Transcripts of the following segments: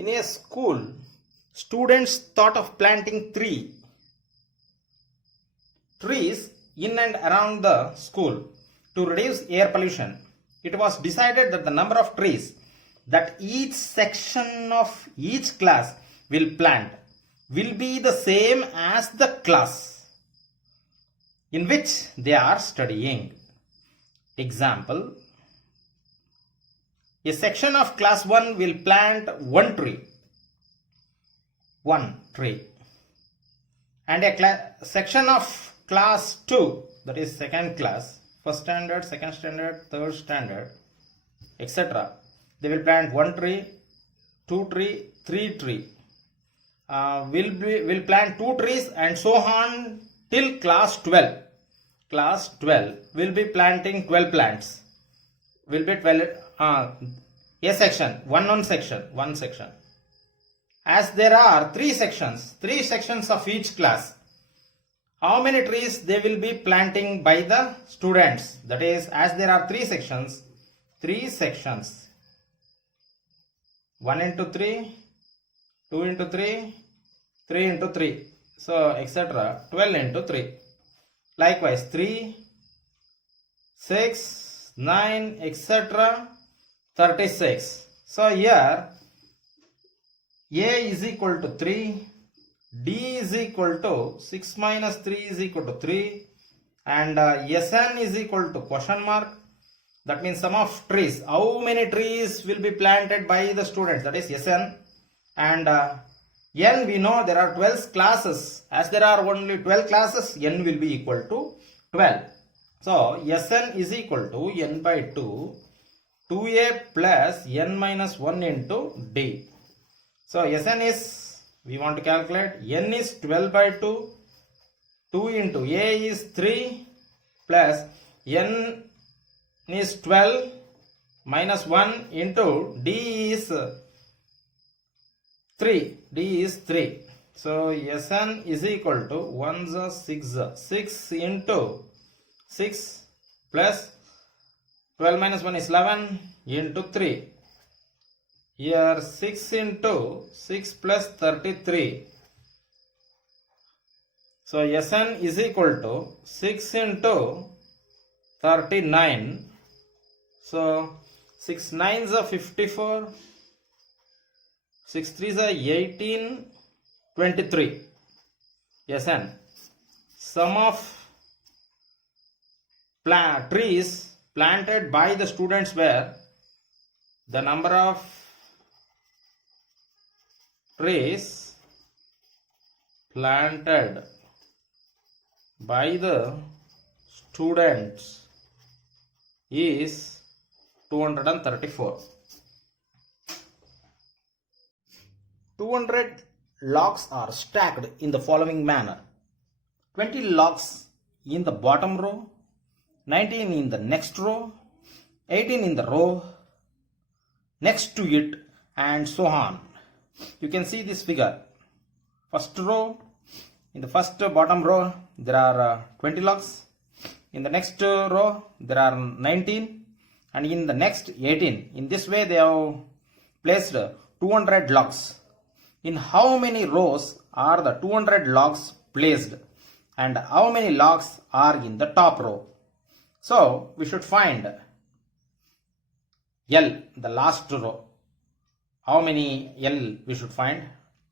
In a school, students thought of planting trees in and around the school to reduce air pollution. It was decided that the number of trees that each section of each class will plant will be the same as the class in which they are studying. Example, a section of class 1 will plant one tree, and a section of class 2, that is second class, first standard, second standard, third standard, etc. They will plant one tree, two tree, three tree. Will plant two trees and so on till class 12. Class 12 will be planting 12 plants. Will be 12. A section, one section. As there are three sections of each class, how many trees they will be planting by the students? That is, as there are three sections, 1 into 3, 2 into 3, 3 into 3, so etc. 12 into 3. Likewise 3, 6, 9, etc. 36. So here A is equal to 3, D is equal to 6 minus 3 is equal to 3, and Sn is equal to question mark. That means sum of trees. How many trees will be planted by the students? That is Sn. And N, we know there are 12 classes. As there are only 12 classes, N will be equal to 12. So Sn is equal to N by 2, 2A plus N minus 1 into D. So Sn is, we want to calculate, N is 12 by 2, 2 into A is 3 plus N is 12 minus 1 into D is 3. D is 3. So Sn is equal to 1 6 into 6 plus 12 minus 1 is 11 into 3. Here 6 into 6 plus 33. So Sn is equal to 6 into 39. So 6 9s are 54. 6 3s are 18, 23. Sn. Sum of trees planted by the students were the number of trees planted by the students is 234. 200 logs are stacked in the following manner: 20 logs in the bottom row, 19 in the next row, 18 in the row next to it, and so on. You can see this figure. First row, in the first bottom row there are 20 logs, in the next row there are 19, and in the next 18. In this way they have placed 200 logs. In how many rows are the 200 logs placed, and how many logs are in the top row? So we should find L, the last row. How many L we should find?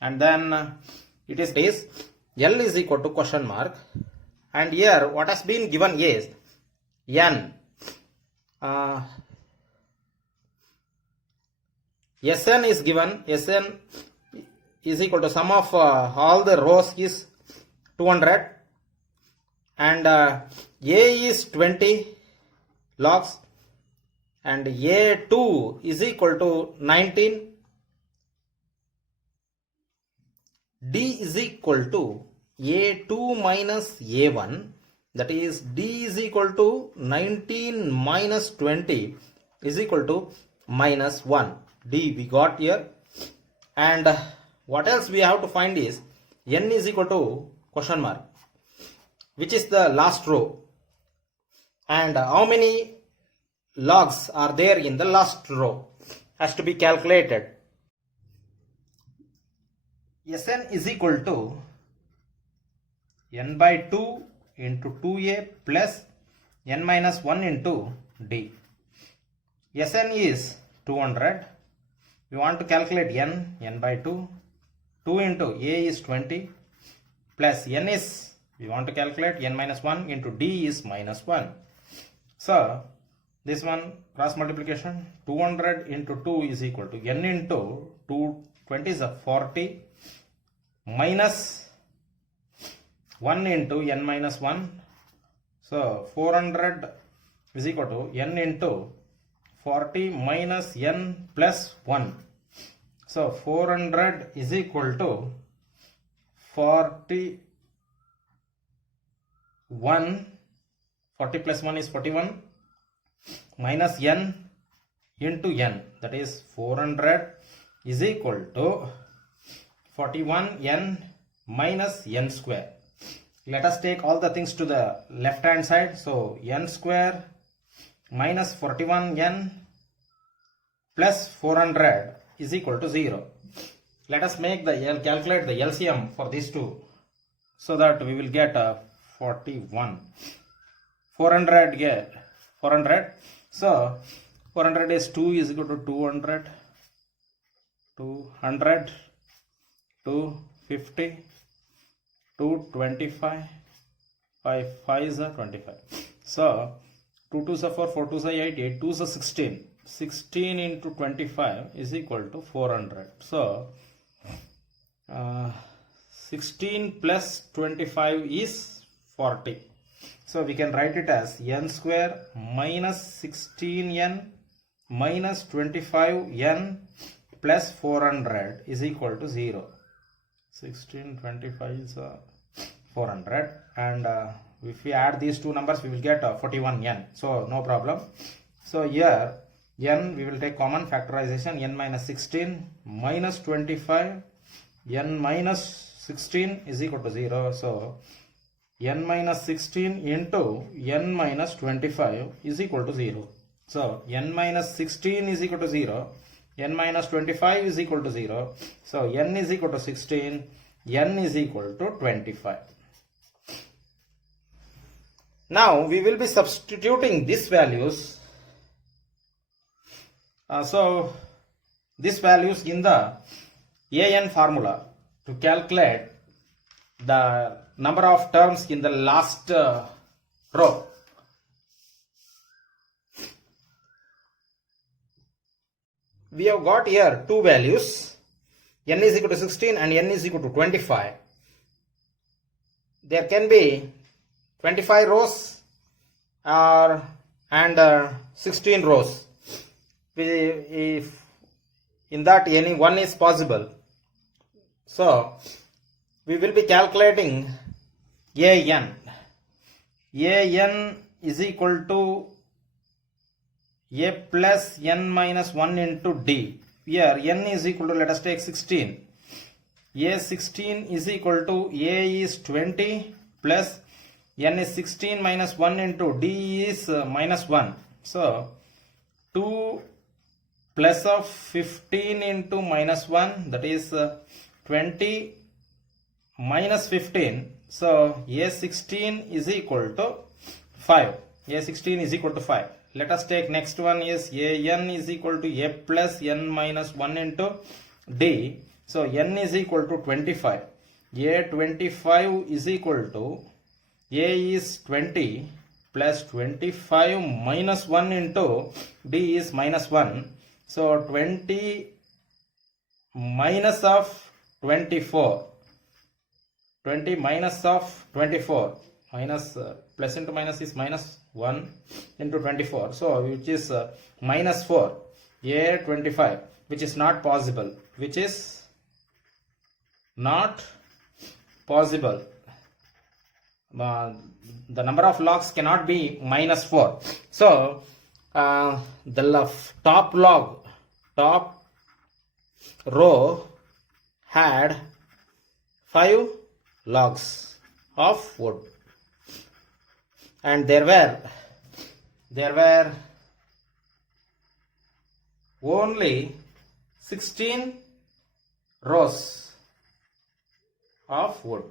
And then it is L is equal to question mark. And here what has been given is N. Sn is given. Sn is equal to sum of all the rows is 200, and A is 20 logs, and A2 is equal to 19. D is equal to A2 minus A1, that is D is equal to 19 minus 20 is equal to minus 1. D we got here. And what else we have to find is N is equal to question mark, which is the last row, and how many logs are there in the last row has to be calculated. Sn is equal to n by 2 into 2a plus n minus 1 into d. Sn is 200. We want to calculate n by 2. 2 into a is 20 plus n is, we want to calculate n minus 1 into d is minus 1. So this one cross multiplication, 200 into 2 is equal to n into 220 is a 40 minus 1 into n minus 1. So 400 is equal to n into 40 minus n plus 1. So 400 is equal to 41. 40 plus 1 is 41 minus n into n, that is 400 is equal to 41n minus n square. Let us take all the things to the left hand side. So n square minus 41n plus 400 is equal to 0. Let us make the calculate the LCM for these two, so that we will get 41. 400 get 400. So 400 is 2 is equal to 200. 200, 250, 225, 5 5s are 25. So 2 2s are 4, 4 2s are 8, 8 2s are 16. 16 into 25 is equal to 400. So 16 plus 25 is 40. So we can write it as n square minus 16n minus 25n plus 400 is equal to 0. 16, 25 is 400, and if we add these two numbers we will get 41n. So no problem. So here n we will take common factorization, n minus 16 minus 25 n minus 16 is equal to 0. So n minus 16 into n minus 25 is equal to 0. So n minus 16 is equal to 0, n minus 25 is equal to 0. So n is equal to 16, n is equal to 25. Now we will be substituting these values. So these values in the an formula to calculate the number of terms in the last row. We have got here two values, n is equal to 16 and n is equal to 25. There can be 25 rows and 16 rows. If in that any one is possible, so we will be calculating an. An is equal to a plus n minus 1 into d. Here n is equal to, let us take 16. A 16 is equal to a is 20 plus n is 16 minus 1 into d is minus 1. So 2 plus of 15 into minus 1, that is 20 minus 15. So a16 is equal to 5. a16 is equal to 5. Let us take next one is an is equal to a plus n minus 1 into d. So n is equal to 25. a25 is equal to a is 20 plus 25 minus 1 into d is minus 1. So 20 minus of 24. 20 minus of 24. Minus plus into minus is minus 1 into 24. So which is minus 4. a25, which is not possible. Which is not possible. The number of logs cannot be minus 4. So the top row had 5 logs of wood, and there were only 16 rows of wood.